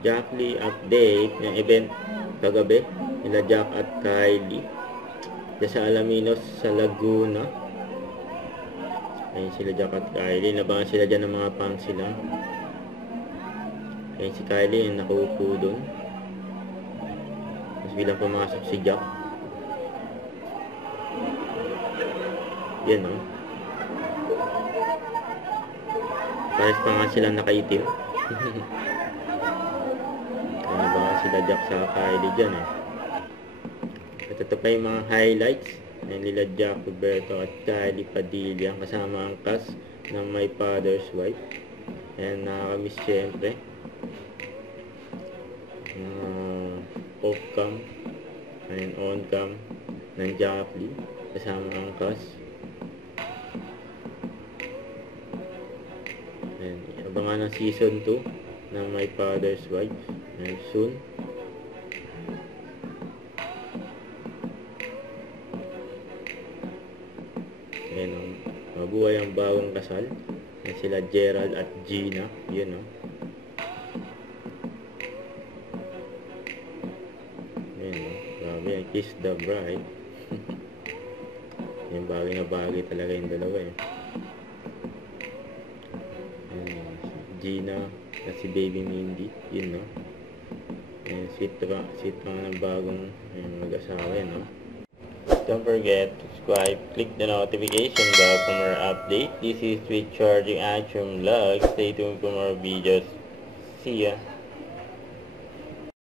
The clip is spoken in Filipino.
Jack Lee update ng event kagabi nila Jack at Kylie dyan sa Alaminos sa Laguna. Ayun sila Jack at Kylie, nabangan sila dyan ng mga fans sila. Ayun si Kylie yung nakaupo dun, tapos bilang pumasok si Jack, yan o, pares pa nga silang nakaitim. Ano ba sila Jack sa Kylie dyan eh. At ito pa yung mga highlights ng nila Jack Roberto at Kylie Padilla kasama ang cast ng My Father's Wife. Ayan, nakakamiss syempre. Off cam and on cam ng Jack Lee kasama ang cast. Ayan, abangan ng season 2 ng My Father's Wife soon. Ayan, mabuhay ang bagong kasal na sila Gerald at Gina. Yun o. Ayan o, grabe yan, kiss the bride. Yung bagay na bagay talaga yung dalawa eh. Ayan, Gina at si Baby Mindy. Yun o. Ayan, sweet pa ng bagong mag-asawa yan o. Don't forget to subscribe, click the notification bell for more updates. This is Sweet Charging Action Vlog. Stay tuned for more videos. See ya!